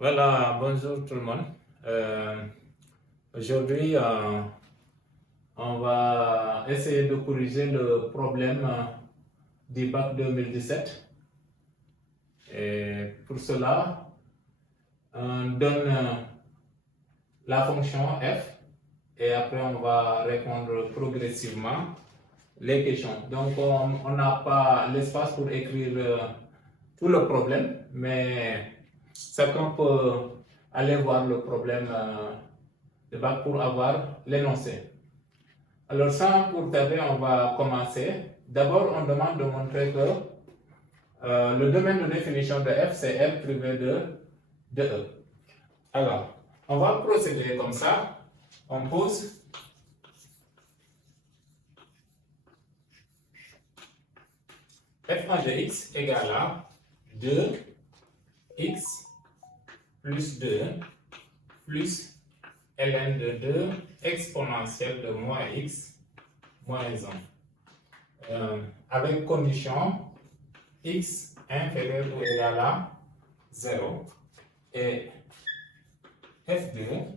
Voilà, bonjour tout le monde. Euh, Aujourd'hui, on va essayer de corriger le problème du bac 2017. Et pour cela, on donne la fonction f et après on va répondre progressivement les questions. Donc, on n'a pas l'espace pour écrire tout le problème, mais chacun peut aller voir le problème de bac pour avoir l'énoncé. Alors, sans pour tarder, on va commencer. D'abord, on demande de montrer que le domaine de définition de f, c'est f privé de e. Alors, on va procéder comme ça. On pose f1 de x égale à 2x plus 2 plus ln de 2 exponentielle de moins x moins 1. Avec condition x inférieur ou égal à 0 et f2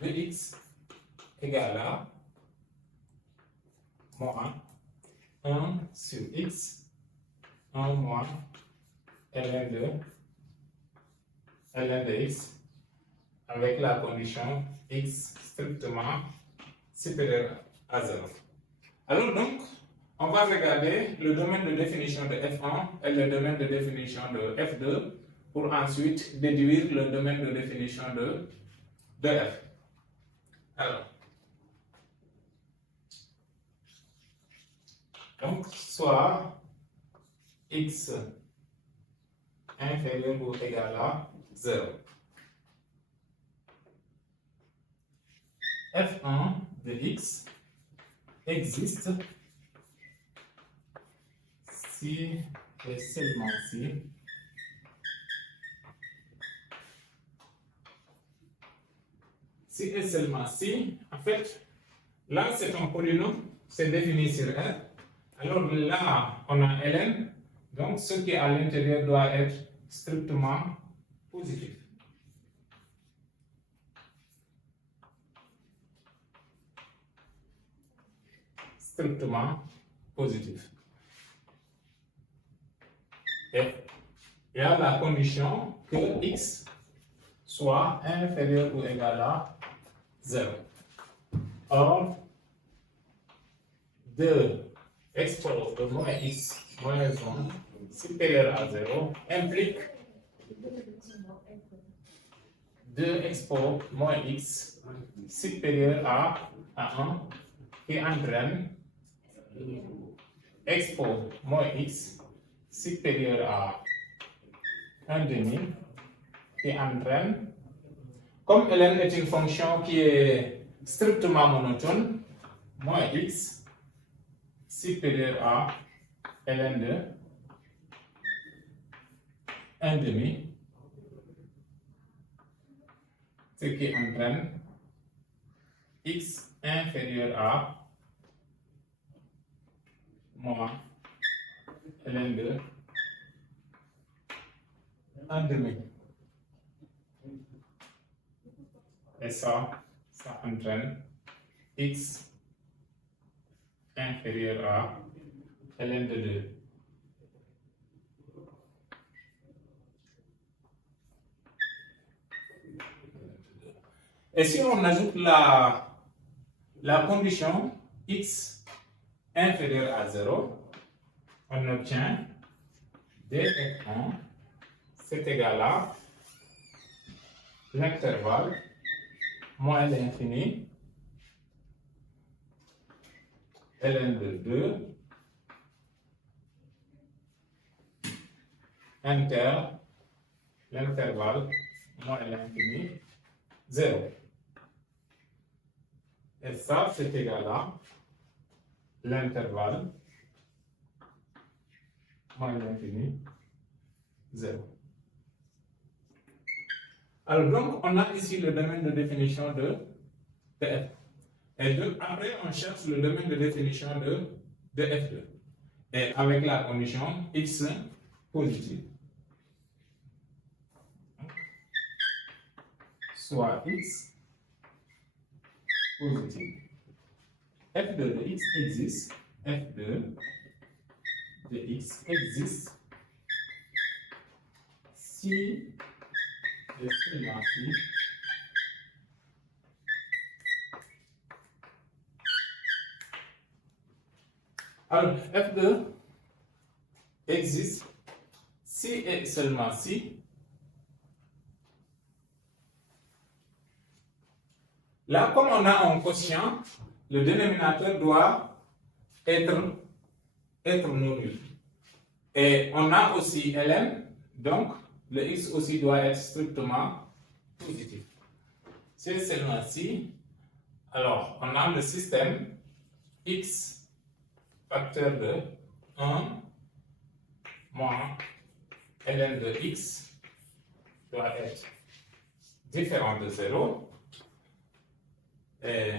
de x égale à moins 1 sur x 1 moins ln de x avec la condition x strictement supérieur à 0. Alors donc, on va regarder le domaine de définition de f1 et le domaine de définition de f2 pour ensuite déduire le domaine de définition de f. Alors, donc, soit x inférieur ou égal à 0. f1 de x existe si et seulement si et seulement si, en fait, là c'est un polynôme, c'est défini sur R. Alors là, on a ln, donc ce qui est à l'intérieur doit être strictement positif. Strictement positif. Et il y a la condition que x soit inférieur ou égal à 0. Or, 2 expo de moins x moins 1 supérieur à 0 implique 2 expo moins x supérieur à 1 qui entraîne expo moins x supérieur à 1 demi qui entraîne, comme ln est une fonction qui est strictement monotone, moins x supérieur à ln de 1 demi, ce qui entraîne x inférieur à moins ln de 1 demi. Et ça entraîne x inférieur à ln de 2. Et si on ajoute la condition x inférieur à 0, on obtient df1 c'est égal à l'intervalle moins l'infini ln de 2 inter l'intervalle moins l'infini 0. Et ça, c'est égal à l'intervalle moins l'infini 0. Alors donc, on a ici le domaine de définition de f. Et après, on cherche le domaine de définition de f2. Et avec la condition x positive. soit x positif. F2 de x existe. F2 de x existe si et seulement si alors F2 existe si et seulement si là, comme on a un quotient, le dénominateur doit être non nul. Et on a aussi ln, donc le x aussi doit être strictement positif. C'est seulement si, alors on a le système x facteur de 1 moins ln de x doit être différent de 0. Et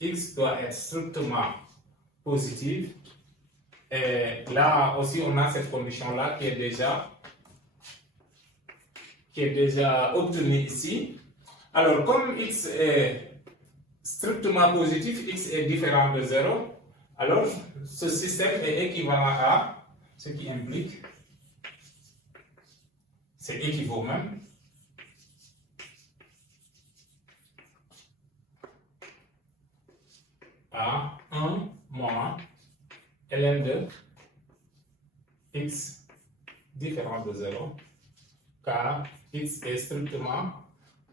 x doit être strictement positif. Et là aussi, on a cette condition-là qui est déjà obtenue ici. Alors, comme x est strictement positif, x est différent de 0, alors ce système est équivalent à ce qui implique, c'est équivaut même, à 1 moins ln de x différent de 0, car x est strictement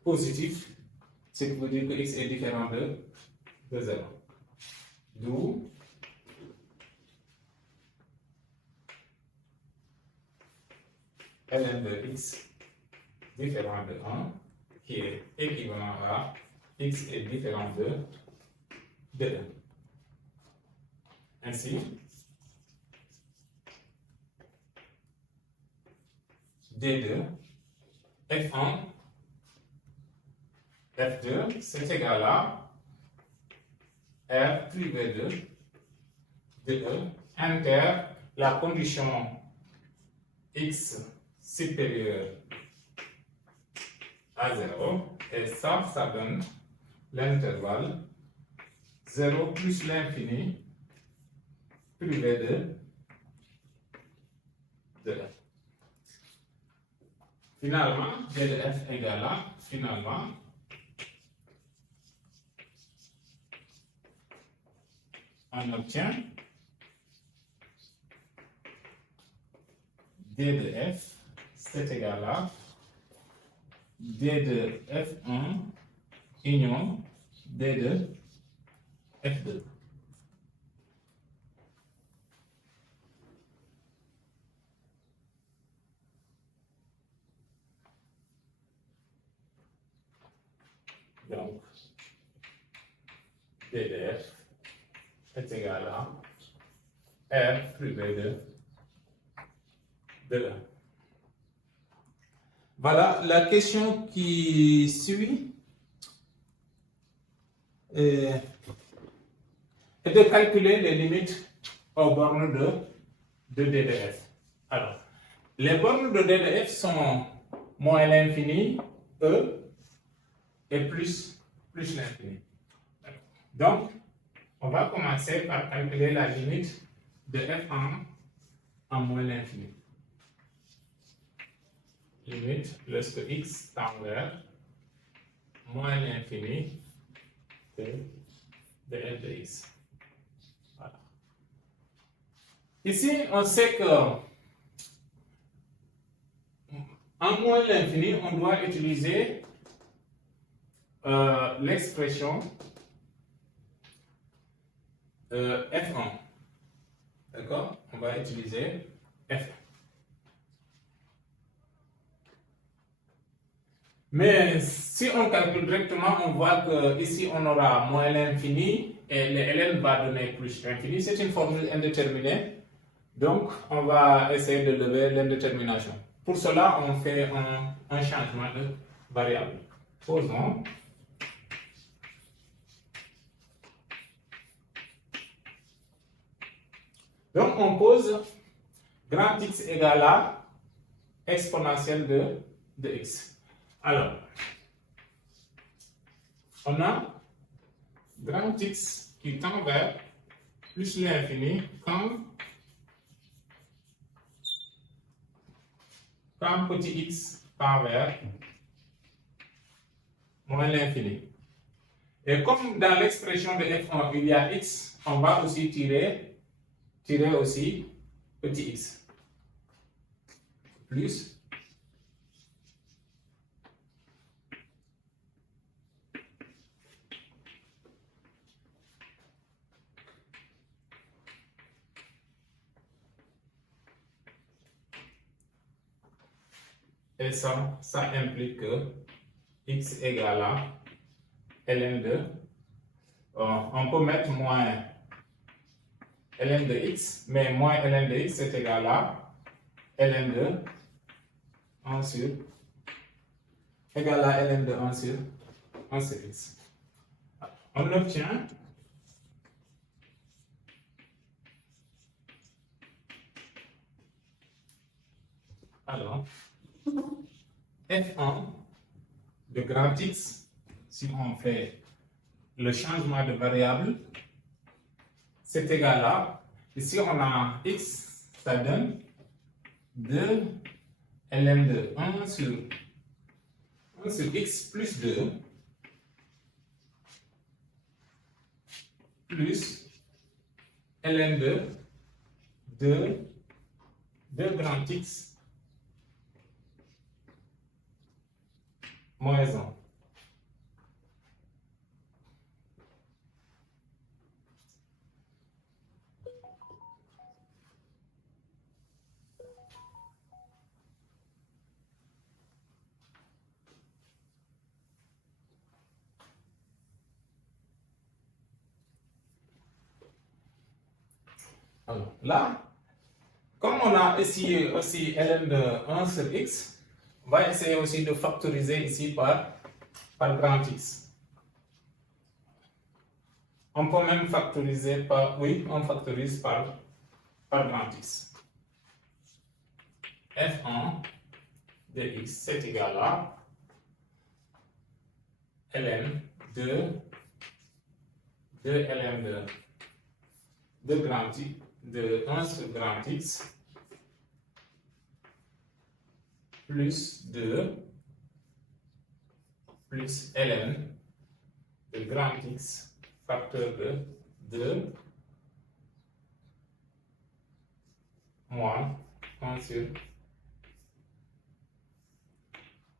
positif, ce qui veut dire que x est différent de 0. D'où ln de x différent de 1, qui est équivalent à x est différent de 1. Ainsi, D2, F1, F2, c'est égal à R privé de E, inter la condition x supérieur à 0, et ça donne l'intervalle 0 plus l'infini privé de F. Finalement, D de F égale à, finalement, on obtient D de F, c'est égal à D de F1 union D de F2. Donc, D de F est égal à R privé de 1. Voilà, la question qui suit est de calculer les limites aux bornes de D de F. Alors, les bornes de D de F sont moins l'infini, E, et plus l'infini. Donc, on va commencer par calculer la limite de F1 en moins l'infini. Limite lorsque x tend vers moins l'infini de f de x. Voilà. Ici, on sait que en moins l'infini, on doit utiliser l'expression F1. D'accord? On va utiliser F1. Mais si on calcule directement, on voit que ici on aura moins l'infini et le ln va donner plus l'infini. C'est une formule indéterminée. Donc, on va essayer de lever l'indétermination. Pour cela, on fait un changement de variable. Posons. Donc, on pose grand X égale à exponentielle de x. Alors, on a grand X qui tend vers plus l'infini quand petit x tend vers moins l'infini. Et comme dans l'expression de f1, il y a x, on va aussi tirer aussi petit x. Plus et ça implique que x égale à ln de, on peut mettre moins ln de x, mais moins ln de x est égal à ln de 1 sur, égal à ln de 1 sur x. On obtient alors f1 de grand X, si on fait le changement de variable, c'est égal à, ici on a X, ça donne 2 ln de 1 sur X plus 2 plus ln de 2 grand X moins 1. Alors là, comme on a ici aussi ln de 1 sur x, on va essayer aussi de factoriser ici par grand X. On peut même factoriser par, oui, on factorise par grand X. F1 de x, c'est égal à ln de ln de grand X, de 1 sur grand X, plus 2 plus ln de grand X facteur de 2 moins 1 sur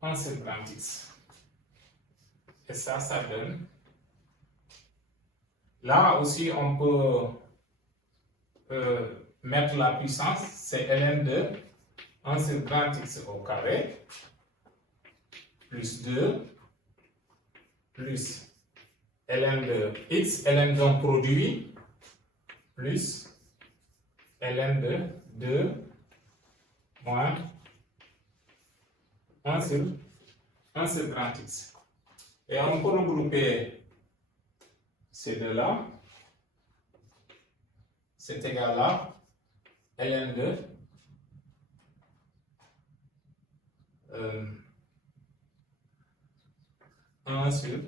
grand X. Et ça donne. Là aussi, on peut mettre la puissance, c'est ln de 1 sur grand X au carré, plus 2, plus ln de x, ln d'un produit, plus ln de 2, moins 1 sur grand X. Et on peut regrouper ces deux-là. C'est égal à ln de 1 sur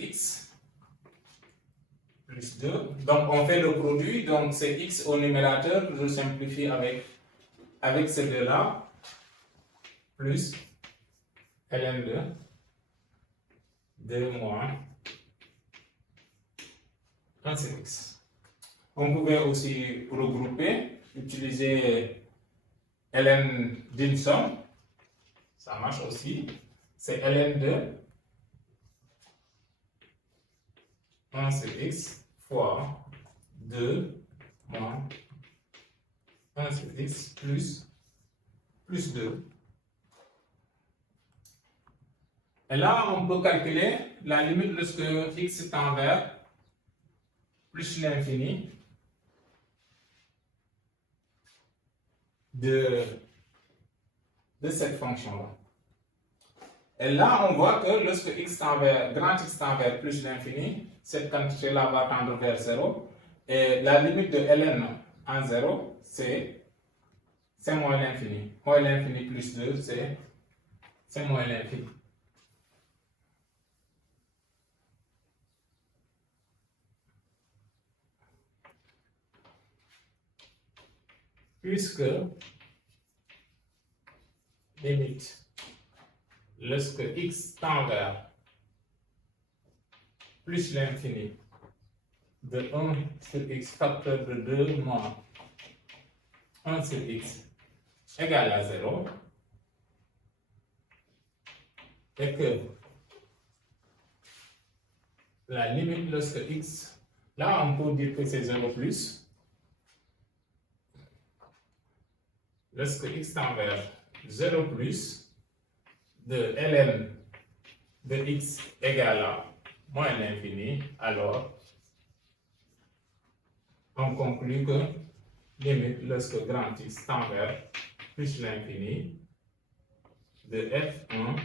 x plus 2. Donc on fait le produit, donc c'est x au numérateur, je simplifie avec ces deux-là, plus ln de 2 moins 1 sur x. On pouvait aussi regrouper, utiliser ln d'une somme, ça marche aussi, c'est ln de 1 sur x fois 2 moins 1 sur x plus 2. Et là, on peut calculer la limite lorsque x tend vers plus l'infini de cette fonction-là. Et là, on voit que lorsque grand X tend vers plus l'infini, cette quantité-là va tendre vers 0. Et la limite de ln en 0, c'est moins l'infini. Moins l'infini plus 2, c'est moins l'infini. puisque limite lorsque x tend vers plus l'infini de 1 sur x facteur de 2 moins 1 sur x égale à 0 et que la limite lorsque x, là on peut dire que c'est 0 plus, lorsque x tend vers 0 plus de ln de x égale à moins l'infini, alors on conclut que limite lorsque grand x tend vers plus l'infini de f1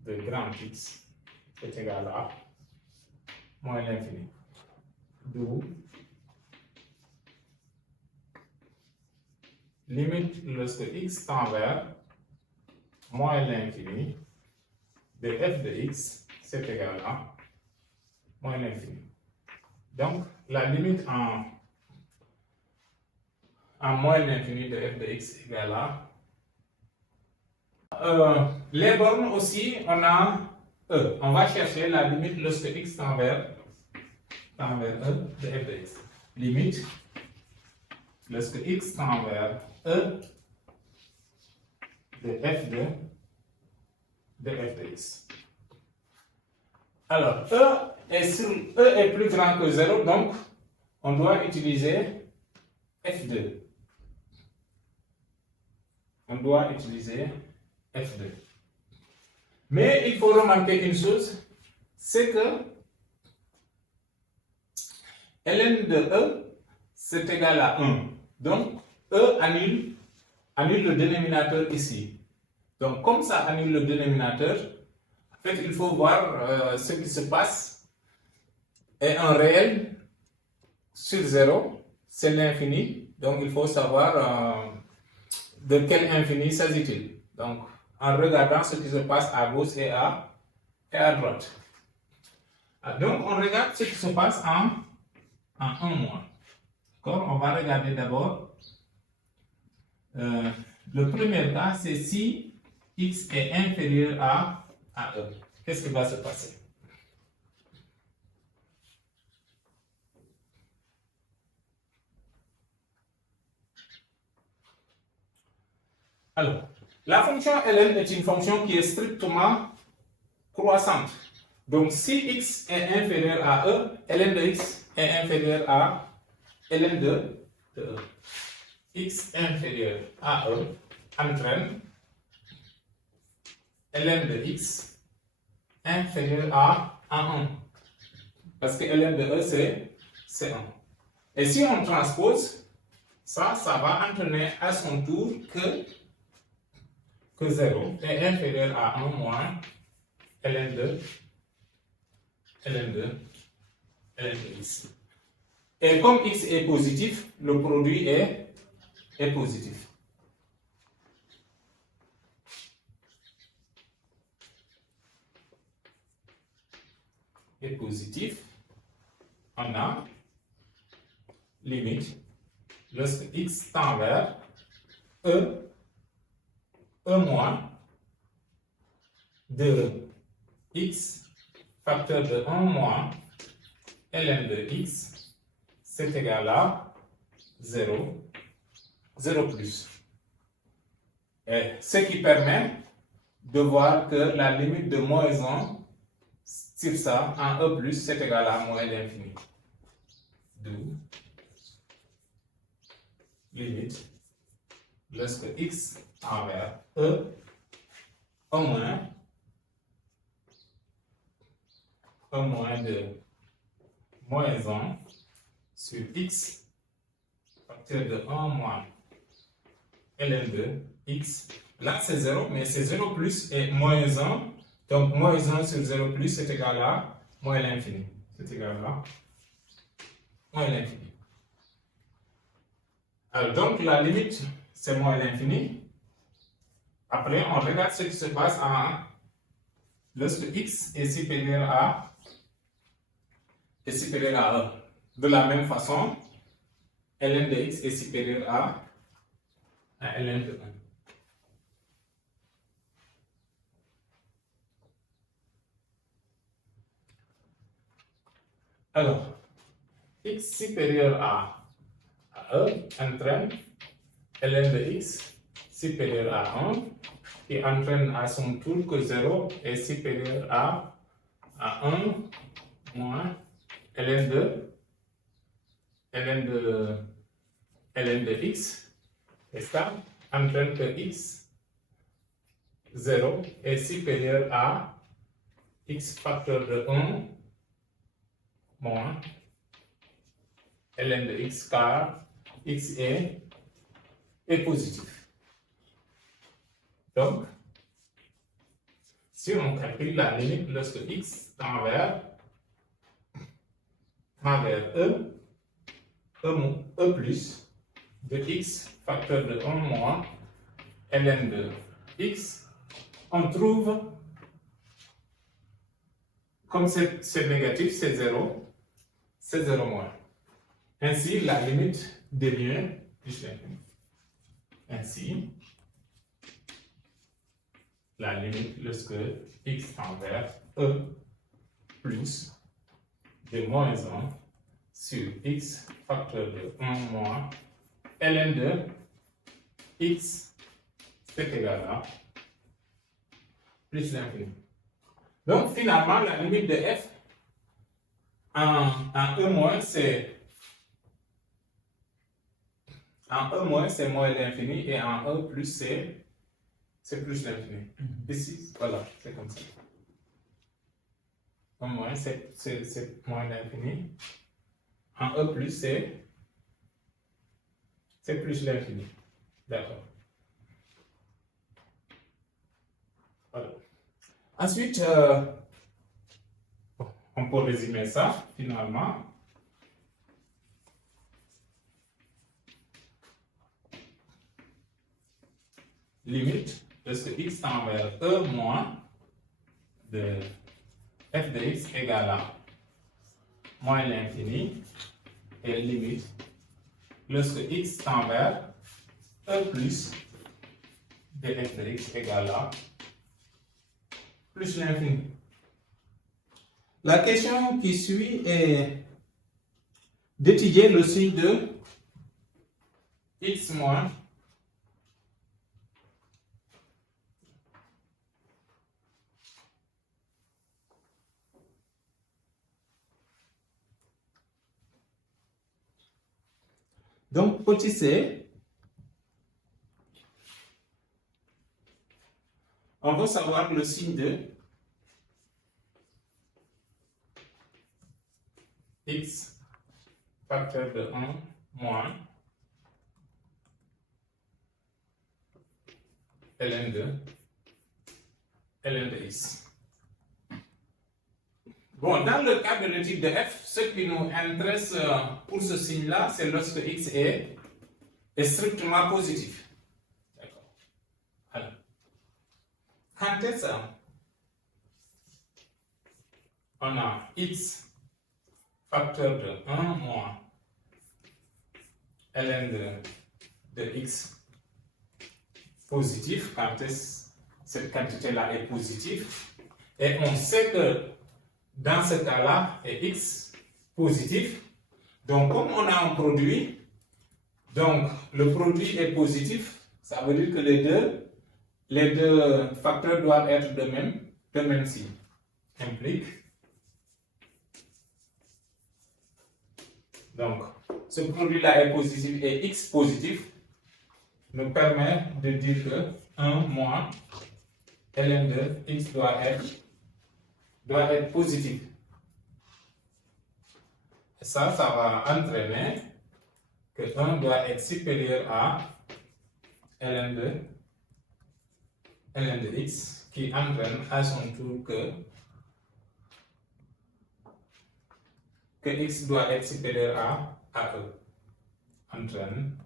de grand x est égal à moins l'infini. D'où limite lorsque x tend vers moins l'infini de f de x, c'est égal à moins l'infini. Donc, la limite en moins l'infini de f de x égale à les bornes aussi, on a e. On va chercher la limite lorsque x tend vers e de f de x. Limite lorsque x tend vers e de f de x. Alors, E est plus grand que 0, donc on doit utiliser f2. On doit utiliser f2. Mais il faut remarquer une chose, c'est que ln de E, c'est égal à 1. Donc, E annule le dénominateur ici. Donc, comme ça annule le dénominateur, en fait, il faut voir ce qui se passe. Et un réel sur 0, c'est l'infini. Donc, il faut savoir de quel infini s'agit-il. Donc, en regardant ce qui se passe à gauche et à droite. Donc, on regarde ce qui se passe en 1 mois. D'accord? On va regarder d'abord. Le premier cas, c'est si x est inférieur à e. Qu'est-ce qui va se passer? Alors, la fonction ln est une fonction qui est strictement croissante. Donc, si x est inférieur à e, ln de x est inférieur à ln de e. X inférieur à e entraîne ln de x inférieur à 1. Parce que ln de e, c'est 1. Et si on transpose, ça va entraîner à son tour que 0 est inférieur à 1 moins ln de x. Et comme x est positif, le produit est positif. Est positif, on a limite lorsque x tend vers e moins de x facteur de 1 moins ln de x, c'est égal à 0 plus. Et ce qui permet de voir que la limite de moins 1 sur ça en e plus, c'est égal à moins l'infini. D'où limite lorsque x tend vers e moins de moins 1 sur x facteur de 1 moins ln de x. Là, c'est 0, mais c'est 0 plus et moins 1. Donc, moins 1 sur 0 plus, c'est égal à moins l'infini. C'est égal à moins l'infini. Alors, donc, la limite, c'est moins l'infini. Après, on regarde ce qui se passe lorsque x est supérieur à 1. De la même façon, ln de x est supérieur à ln de 1. Alors, x supérieur à 1 entraîne ln de x supérieur à 1 qui entraîne à son tour que 0 est supérieur à 1 moins ln de x, et ça entraîne que x 0 est supérieur à x facteur de 1 moins ln de x car x est positif. Donc, si on calcule la limite lorsque x tend vers e plus de x facteur de 1 moins ln de x, on trouve, comme c'est négatif, c'est 0 moins. Ainsi, la limite devient plus l'infini. Ainsi, la limite lorsque x tend vers e plus de moins 1 sur x facteur de 1 moins ln de x c'est égal à plus l'infini. Donc finalement, la limite de f en e moins c'est moins l'infini et en e plus c'est plus l'infini. Ici, voilà, c'est comme ça. En moins c'est moins l'infini. En e plus c'est plus l'infini. D'accord. Voilà. Ensuite, on peut résumer ça finalement. Limite lorsque x tend vers e moins de f de x égale à moins l'infini, et limite lorsque x tend vers e plus de f de x égale à plus l'infini. La question qui suit est d'étudier le signe de x moins donc petit c, on veut savoir le signe de x facteur de 1 moins ln de x. Bon, dans le cas de l'étude de f, ce qui nous intéresse pour ce signe-là, c'est lorsque x est strictement positif. D'accord. Alors, quand est-ce on a x facteur de 1 moins ln de x positif, quand cette quantité-là est positive, et on sait que dans ce cas-là, est x positif. Donc, comme on a un produit, donc le produit est positif, ça veut dire que les deux facteurs doivent être de même signe. Implique. Donc, ce produit-là est positif et x positif nous permet de dire que 1 moins ln de x doit être positif. Et ça va entraîner que 1 doit être supérieur à ln de x, qui entraîne à son tour que x doit être supérieur à e. Entraîne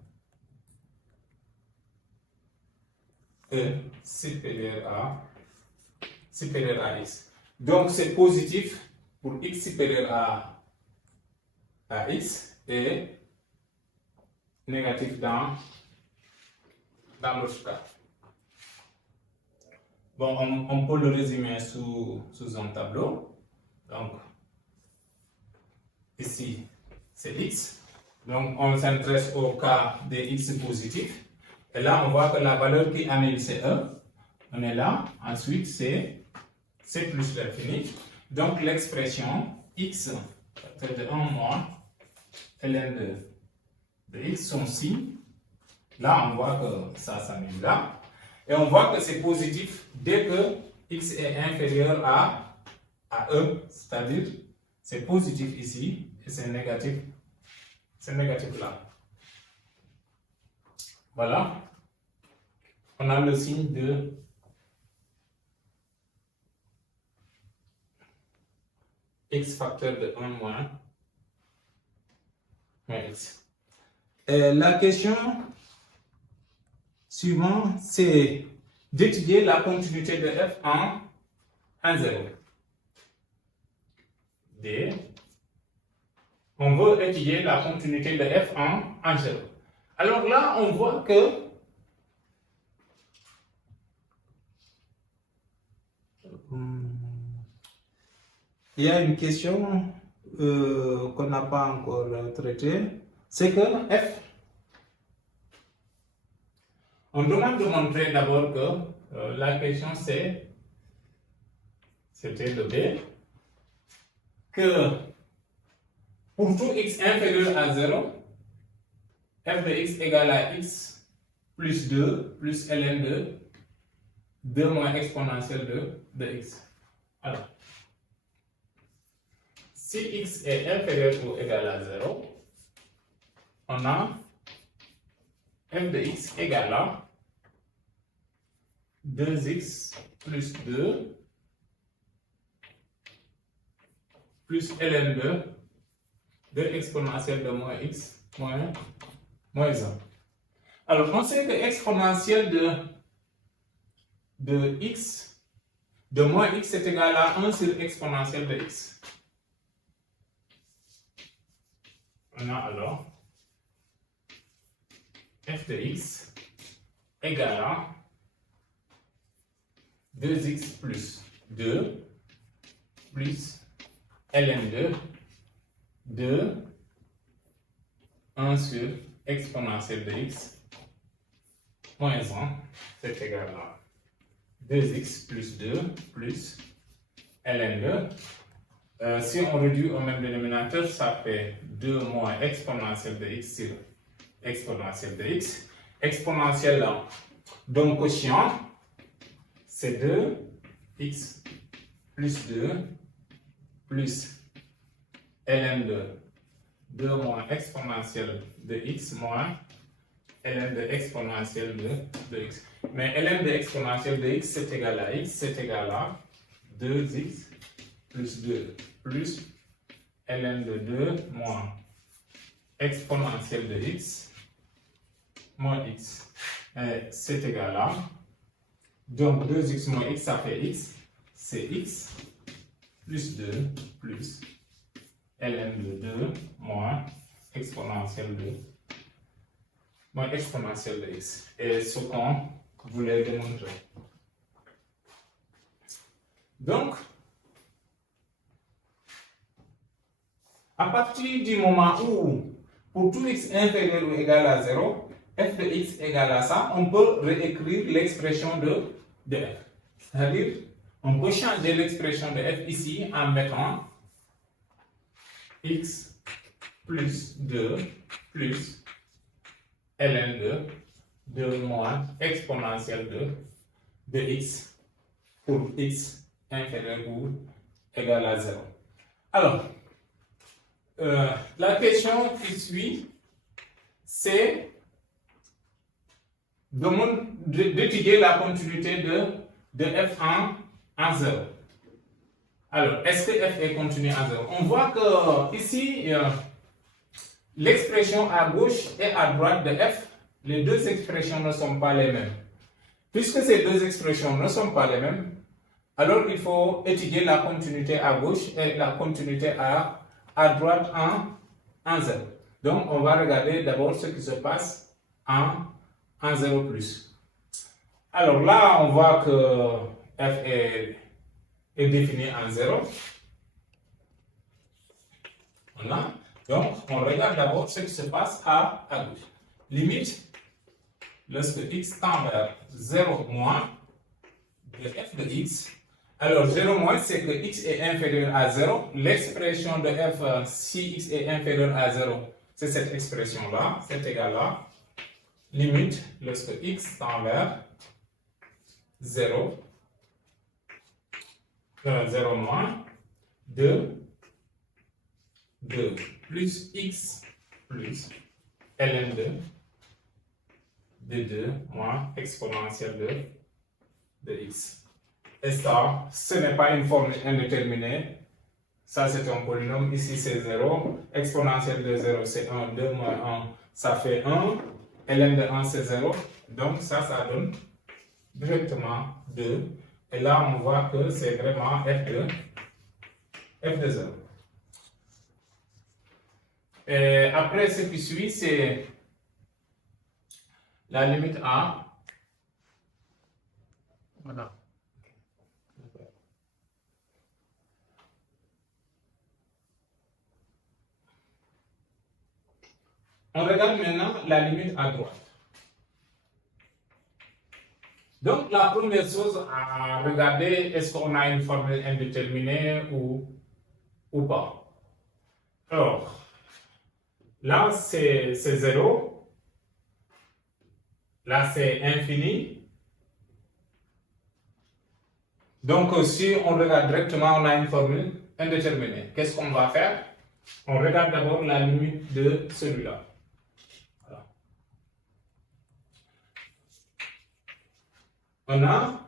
e supérieur à x. Donc c'est positif pour x supérieur à x et négatif dans l'autre cas. Bon, on peut le résumer sous un tableau. Donc, ici, c'est x. Donc, on s'intéresse au cas des x positifs. Et là, on voit que la valeur qui annule, c'est 1. On est là. Ensuite, c'est plus l'infini. Donc, l'expression x facteur de 1 moins ln de x, son signe. Là, on voit que ça s'annule là. Et on voit que c'est positif dès que x est inférieur à 1. C'est-à-dire, c'est positif ici et c'est négatif là. Voilà. On a le signe de x facteur de 1 moins x. Et la question suivante, c'est d'étudier la continuité de f en 0. D. On veut étudier la continuité de f en 0. Alors là, on voit que il y a une question qu'on n'a pas encore traitée, c'est que f, on demande de montrer d'abord que la question c'était de B, que pour tout x inférieur à 0, f de x égale à x plus 2 plus ln de 2 moins exponentielle de x. Alors, si x est inférieur ou égal à 0, on a f de x égale à 2x plus 2 plus ln de 2 exponentielle de moins x moins 1. Alors, on sait que exponentielle de x, de moins x, est égal à 1 sur exponentielle de x. On a alors f de x égale à 2x plus 2 plus ln de 2 1 sur exponentielle de x moins 1, c'est égal à 2x plus 2 plus ln de. Si on réduit au même dénominateur, ça fait 2 moins exponentielle de x sur exponentielle de x. Exponentielle là, donc quotient, c'est 2x plus 2 plus ln de 2 moins exponentielle de x moins ln de exponentielle de x. Mais ln de exponentielle de x, c'est égal à x, c'est égal à 2x plus 2 plus ln de 2 moins exponentielle de x moins x. C'est égal à, donc 2x moins x, ça fait x, c'est x plus 2 plus ln de 2 moins exponentielle de x. Et ce qu'on voulait démontrer. Donc, à partir du moment où, pour tout x inférieur ou égal à 0, f de x égale à ça, on peut réécrire l'expression de f. C'est-à-dire, on peut changer l'expression de f ici en mettant x plus 2 plus ln de 2 moins exponentielle de x pour x inférieur ou égal à 0. Alors, la question qui suit, c'est d'étudier la continuité de f en 0. Alors, est-ce que f est continu en 0? On voit que ici, l'expression à gauche et à droite de f, les deux expressions ne sont pas les mêmes. Puisque ces deux expressions ne sont pas les mêmes, alors il faut étudier la continuité à gauche et la continuité à droite en 0. Donc, on va regarder d'abord ce qui se passe en 0 plus. Alors là, on voit que f est défini en 0. Voilà. Donc, on regarde d'abord ce qui se passe à gauche. Limite, lorsque x tend vers 0 moins de f de x. Alors, 0 moins, c'est que x est inférieur à 0. L'expression de f, si x est inférieur à 0, c'est cette expression-là, c'est égal à limite lorsque x tend vers 0, 0 moins 2 plus x plus ln2 de 2 moins exponentielle de x. Et ça, ce n'est pas une formule indéterminée. Ça, c'est un polynôme. Ici, c'est 0. Exponentielle de 0, c'est 1. 2 moins 1, ça fait 1. ln de 1, c'est 0. Donc, ça donne directement 2. Et là, on voit que c'est vraiment f de 0. Et après, ce qui suit, c'est la limite a. Voilà. On regarde maintenant la limite à droite. Donc, la première chose à regarder, est-ce qu'on a une formule indéterminée ou pas? Alors, là, c'est 0. Là, c'est infini. Donc, si on regarde directement, on a une formule indéterminée. Qu'est-ce qu'on va faire? On regarde d'abord la limite de celui-là. Voilà. On a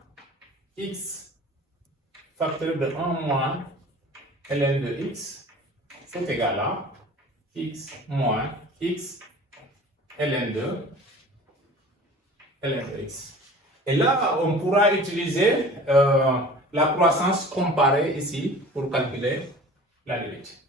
x facteur de 1 moins ln de x, c'est égal à x moins x ln de x. Et là, on pourra utiliser la croissance comparée ici pour calculer la limite.